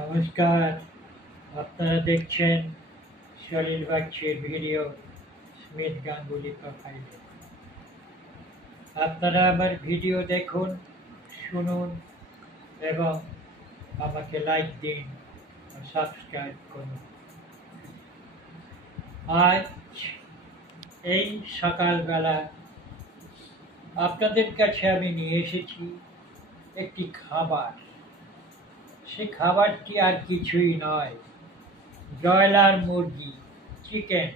নমস্কার, আপনারা দেখছেন সলিল বাগচির ভিডিও স্মিথ গাঙ্গুলি প্রোফাইলে। আপনারা আমার ভিডিও দেখুন, শুনুন এবং আমাকে লাইক দিন ও সাবস্ক্রাইব করুন। আজ এই সকালবেলা আপনাদের কাছে আমি নিয়ে এসেছি একটি খাবার। সে খাবারটি আর কিছুই নয়, ব্রয়লার মুরগি, চিকেন।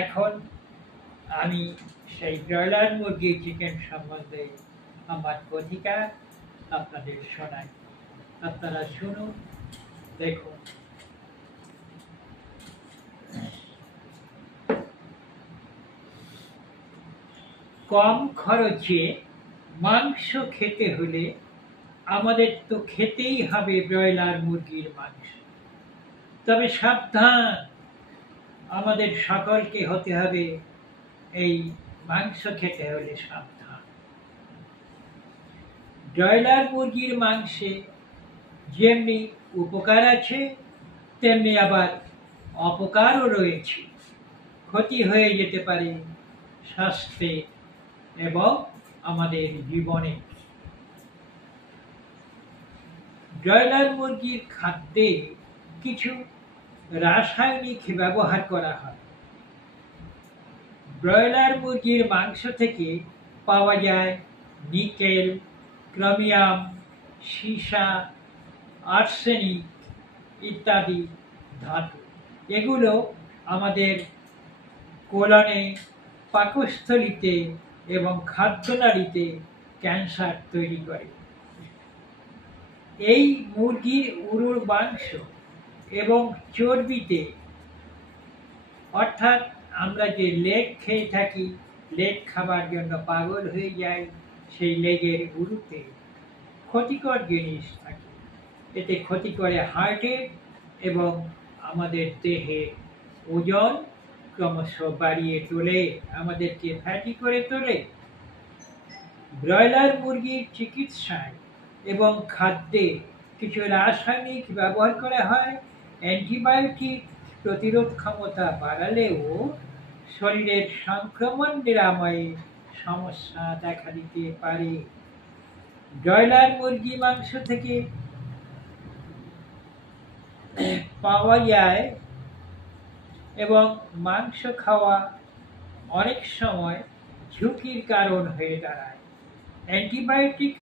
এখন আমি সেই ব্রয়লার মুরগি চিকেন সম্বন্ধে আমার কথিকা আপনাদের শোনাই। আপনারা শুনুন, দেখুন। কম খরচে মাংস খেতে হলে আমাদের তো খেতেই হবে ব্রয়লার মুরগির মাংস। তবে সাবধান, আমাদের সকলকে হতে হবে এই মাংস খেতে হলে সাবধান। ব্রয়লার মুরগির মাংসে যেমনি উপকার আছে, তেমনি আবার অপকারও রয়েছে। ক্ষতি হয়ে যেতে পারে স্বাস্থ্যে এবং আমাদের জীবনে। ব্রয়লার মুরগির খাদ্যে কিছু রাসায়নিক ব্যবহার করা হয়। ব্রয়লার মুরগির মাংস থেকে পাওয়া যায় নিকেল, ক্রোমিয়াম, সীসা, আর্সেনিক ইত্যাদি ধাতু। এগুলো আমাদের কোলনে, পাকস্থলীতে এবং খাদ্যনালীতে ক্যান্সার তৈরি করে। এই মুরগির উরুর মাংস এবং চর্বিতে, অর্থাৎ আমরা যে লেগ খেয়ে থাকি, লেগ খাবার জন্য পাগল হয়ে যাই, সেই লেগের উরুতে ক্ষতিকর জিনিস থাকে। এতে ক্ষতি করে হার্টের এবং আমাদের দেহের ওজন ক্রমশ বাড়িয়ে তোলে, আমাদেরকে ফ্যাটি করে তোলে। ব্রয়লার মুরগির চিকিৎসায় এবং খাদ্যে কিছু রাসায়নিক ব্যবহার করা হয়। অ্যান্টিবায়োটিক প্রতিরোধ ক্ষমতা বাড়ালেও শরীরের সংক্রমণ নিরাময়ে সমস্যা দেখা দিতে পারে। ব্রয়লার মুরগি মাংস থেকে পাওয়া যায় এবং মাংস খাওয়া অনেক সময় ঝুঁকির কারণ হয়ে দাঁড়ায়। অ্যান্টিবায়োটিক